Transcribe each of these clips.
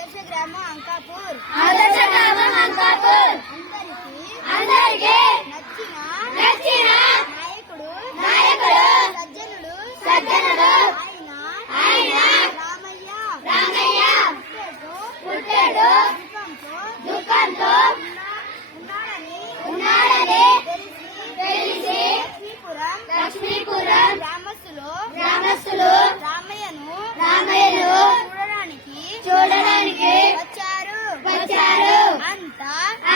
ఆదర్శ గ్రామం అంకాపూర్ అందరికీ నచ్చిన నాయకుడు సజ్జనుడు ఆయన రామయ్య పుట్టాడు దుఃఖంతో ఉన్నాడని తెలిసి లక్ష్మీపురం గ్రామస్తులు రామయ్యను చూడడానికి వచ్చారు.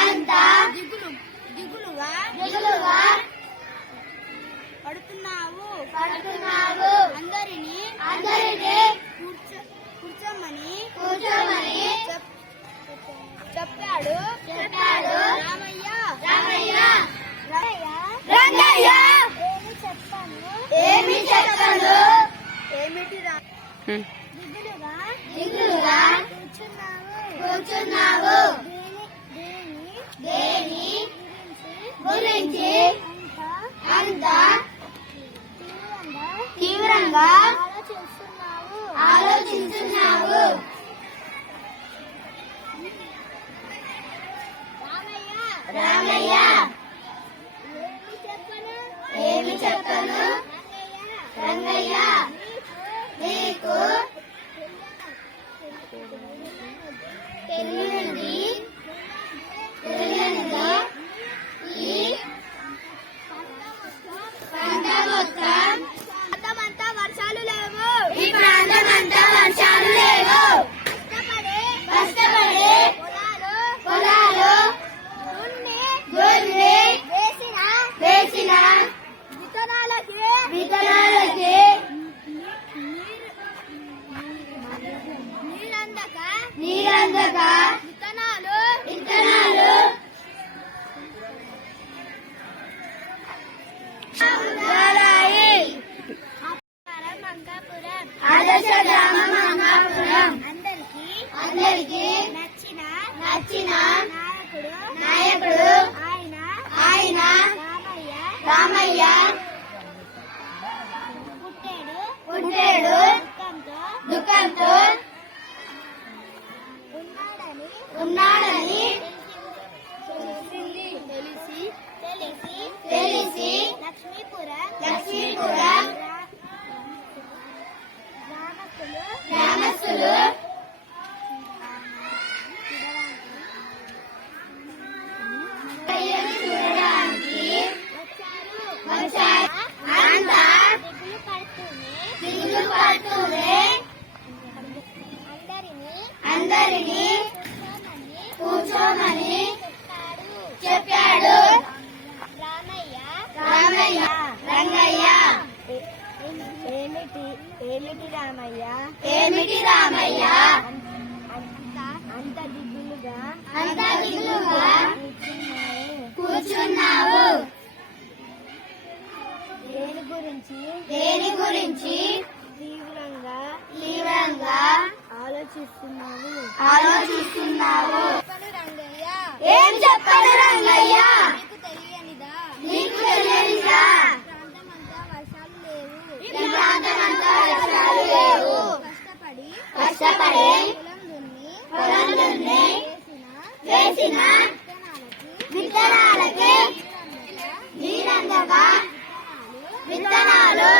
అంతా దిగులుగా పడుతున్నావు అందరినీ కూర్చోమని చెప్పాడు రంగయ్య ఏమి చెప్పను దిగులుగా కూర్చున్నావు దేని గురించి అంత తీవ్రంగా ఆలోచిస్తున్నావు రామయ్య ఏమి చెప్పను రంగయ్య నీకు తెలియనిది ఈ ప్రాంతమంతా వర్షాలు లేవు కష్టపడి పొలాలు దున్ని వేసిన విత్తనాలకి నీరందక విత్తనాలు ఆదర్శ గ్రామం అంకాపురం అందరికీ నచ్చిన నాయకుడు ఆయన రామయ్య పుట్టాడు దుఃఖంతో ఉన్నాడని తెలిసి లక్ష్మీపురం గ్రామస్తులు చూడడానికి వచ్చారు. అంతా దిగులు పడుతూనే అందరినీ కూర్చోమని చెప్పాడు రంగయ్య ఏమిటి రామయ్య అంత దిగులుగా కూర్చున్నావు దేని గురించి తీవ్రంగా ఆలోచిస్తున్నావు రంగయ్య ఏం చెప్పను రంగయ్య నీకు తెలియనిదా ఈ ప్రాంతమంతా వర్షాలు లేవు కష్టపడి పొలం దున్ని వేసిన విత్తనాలకి నీరందక విత్తనాలు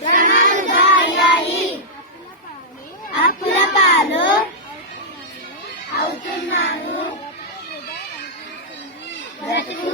శ్రమలుగా అయ్యాయి. అప్పుల పాలు అవుతున్నాను. బ్రతుకు